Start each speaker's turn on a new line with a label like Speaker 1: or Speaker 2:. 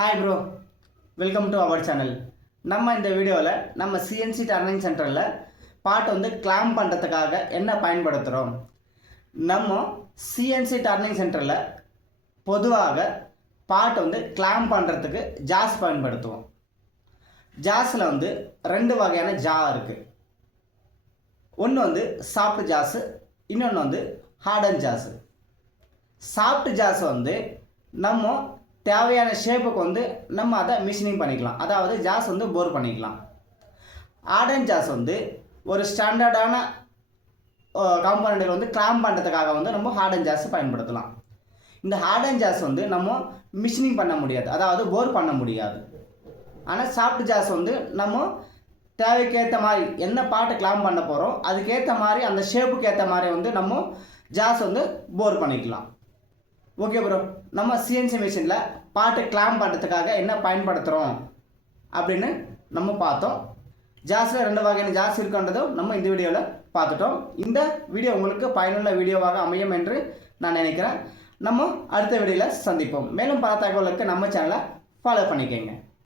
Speaker 1: Hi bro welcome to our channel நம்ம இந்த வீடியோவில் நம்ம சிஎன்சி டர்னிங் சென்டரில் பாட்டை வந்து கிளாம் பண்ணுறதுக்காக என்ன பயன்படுத்துகிறோம் நம்ம சிஎன்சி டர்னிங் சென்டரில் பொதுவாக பாட்டை வந்து கிளாம் பண்ணுறதுக்கு ஜாஸ் பயன்படுத்துவோம். ஜாஸில் வந்து ரெண்டு வகையான ஜா இருக்குது ஒன்று வந்து சாஃப்ட் ஜாஸு இன்னொன்று வந்து ஹார்டன் ஜாஸு சாஃப்ட் ஜாஸ் வந்து நம்ம தேவையான ஷேப்புக்கு வந்து நம்ம அதை மிஷினிங் பண்ணிக்கலாம். அதாவது ஜாஸ் வந்து போர் பண்ணிக்கலாம். ஆடன் ஜாஸ் வந்து ஒரு ஸ்டாண்டர்டான காம்பனண்ட்டுகள் வந்து கிளாம் பண்ணுறதுக்காக வந்து நம்ம ஹார்டன் ஜாஸ் பயன்படுத்தலாம். இந்த ஹார்டன் ஜாஸ் வந்து நம்ம மிஷினிங் பண்ண முடியாது. அதாவது போர் பண்ண முடியாது. ஆனால் சாஃப்ட் ஜாஸ் வந்து நம்ம தேவைக்கேற்ற மாதிரி என்ன பாட்டு கிளாம் பண்ண போகிறோம் அதுக்கேற்ற மாதிரி அந்த ஷேப்புக்கு ஏற்ற மாதிரி வந்து நம்ம ஜாஸ் வந்து போர் பண்ணிக்கலாம். ஓகே ப்ரோ நம்ம சிஎன்சி மிஷினில் பாட்டு கிளாம் பண்ணுறதுக்காக என்ன பயன்படுத்துகிறோம் அப்படின்னு நம்ம பார்த்தோம். ஜாஸில் ரெண்டு வகையான ஜாஸ் இருக்குன்றதும் நம்ம இந்த வீடியோவில் பார்த்துட்டோம். இந்த வீடியோ உங்களுக்கு பயனுள்ள வீடியோவாக அமையும் என்று நான் நினைக்கிறேன். நம்ம அடுத்த வீடியோவில் சந்திப்போம். மேலும் பல தகவலுக்கு நம்ம சேனலை ஃபாலோ பண்ணிக்கோங்க.